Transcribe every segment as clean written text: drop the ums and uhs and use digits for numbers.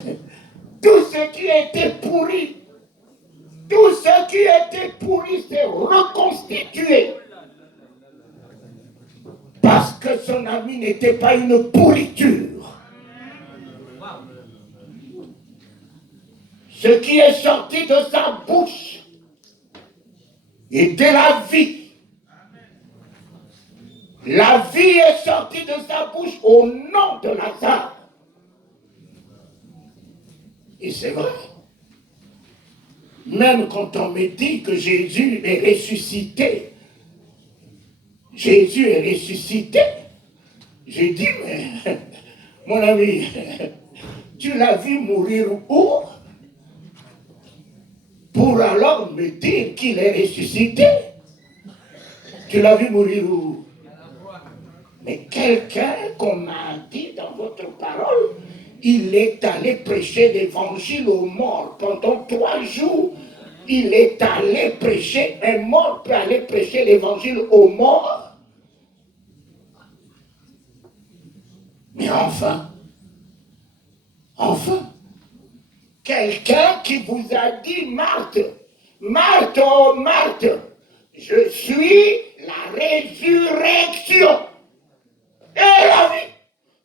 Tout ce qui était pourri, tout ce qui était pourri s'est reconstitué. Parce que son ami n'était pas une pourriture. Ce qui est sorti de sa bouche était la vie. La vie est sortie de sa bouche au nom de Lazare. Et c'est vrai. Même quand on me dit que Jésus est ressuscité, Jésus est ressuscité, j'ai dit, mais mon ami, tu l'as vu mourir où? Pour alors me dire qu'il est ressuscité. Tu l'as vu mourir où? Mais quelqu'un qu'on m'a dit dans votre parole, il est allé prêcher l'évangile aux morts. Pendant 3 jours, il est allé prêcher, un mort peut aller prêcher l'évangile aux morts. Mais enfin, quelqu'un qui vous a dit, Marthe, Marthe, oh Marthe, je suis la résurrection et la vie.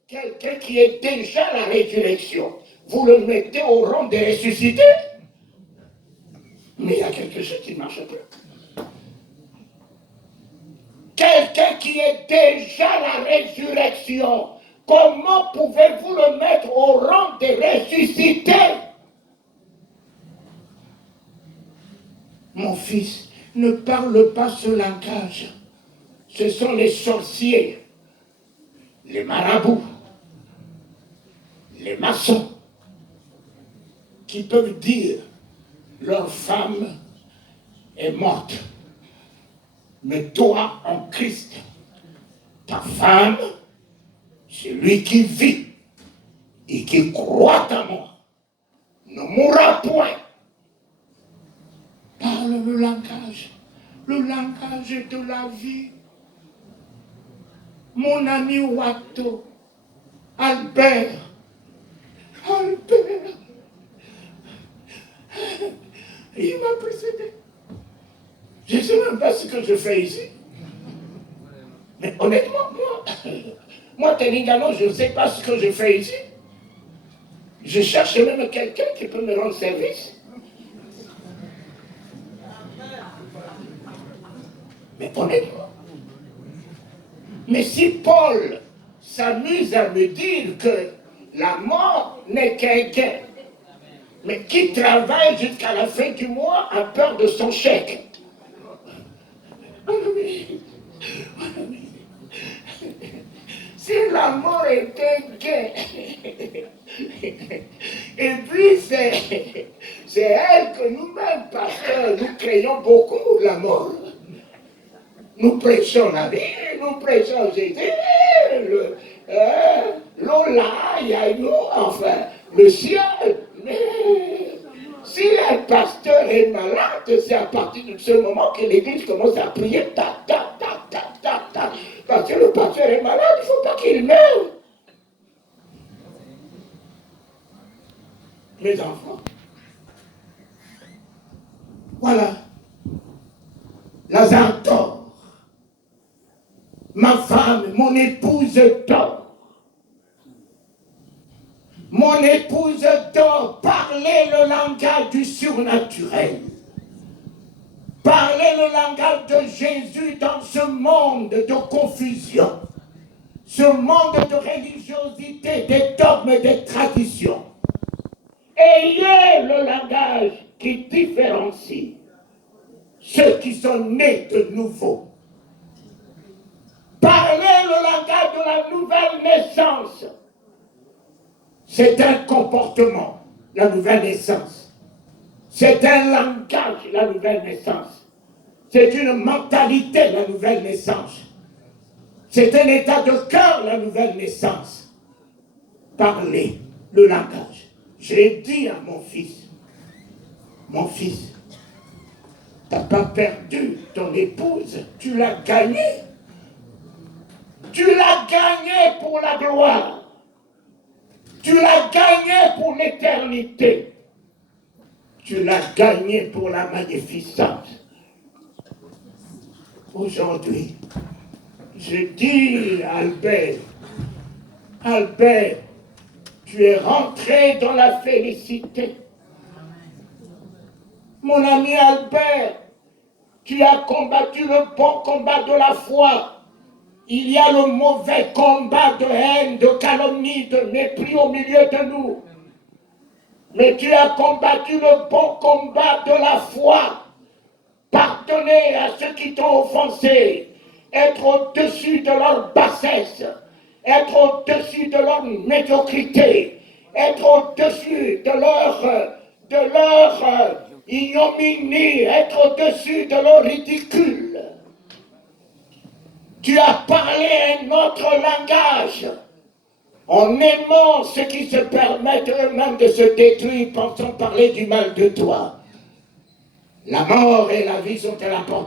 Quelqu'un qui est déjà la résurrection, vous le mettez au rang des ressuscités. Mais il y a quelque chose qui ne marche pas. Quelqu'un qui est déjà la résurrection, comment pouvez-vous le mettre au rang des ressuscités? Mon fils, ne parle pas ce langage. Ce sont les sorciers, les marabouts, les maçons, qui peuvent dire leur femme est morte. Mais toi, en Christ, ta femme, c'est lui qui vit et qui croit en moi, ne mourra point. Parle le langage de la vie. Mon ami Watto, Albert, il m'a précédé. Je ne sais même pas ce que je fais ici. Mais honnêtement, moi, Téningano, je ne sais pas ce que je fais ici. Je cherche même quelqu'un qui peut me rendre service. Mais honnêtement. Mais si Paul s'amuse à me dire que la mort n'est qu'un gain, mais qui travaille jusqu'à la fin du mois a peur de son chèque. Si la mort était gain, et puis c'est elle que nous-mêmes, pasteurs, nous craignons beaucoup la mort. Nous prêchons la vie, nous prêchons Jésus, l'Ola, Yaïno, enfin, le ciel. Mais si un pasteur est malade, c'est à partir de ce moment que l'église commence à prier, tac, tac, tac, tac, tac, tac. Parce que le pasteur est malade, il ne faut pas qu'il meure. Mes enfants, voilà. Lazare dort. Ma femme, mon épouse dort. Mon épouse dort. Parlez le langage du surnaturel. Parlez le langage de Jésus dans ce monde de confusion. Ce monde de religiosité, des dogmes, des traditions. Ayez le langage qui différencie ceux qui sont nés de nouveau. Parlez le langage de la nouvelle naissance. C'est un comportement, la nouvelle naissance. C'est un langage, la nouvelle naissance. C'est une mentalité, la nouvelle naissance. C'est un état de cœur, la nouvelle naissance. Parlez le langage. J'ai dit à mon fils, tu n'as pas perdu ton épouse, tu l'as gagnée. Tu l'as gagnée pour la gloire. Tu l'as gagné pour l'éternité. Tu l'as gagné pour la magnificence. Aujourd'hui, je dis à Albert, Albert, tu es rentré dans la félicité. Mon ami Albert, tu as combattu le bon combat de la foi. Il y a le mauvais combat de haine, de calomnie, de mépris au milieu de nous. Mais tu as combattu le bon combat de la foi. Pardonner à ceux qui t'ont offensé. Être au-dessus de leur bassesse. Être au-dessus de leur médiocrité. Être au-dessus de leur ignominie. Être au-dessus de leur ridicule. Tu as parlé un autre langage. En aimant ceux qui se permettent eux-mêmes de se détruire, pensant parler du mal de toi. La mort et la vie sont à la porte.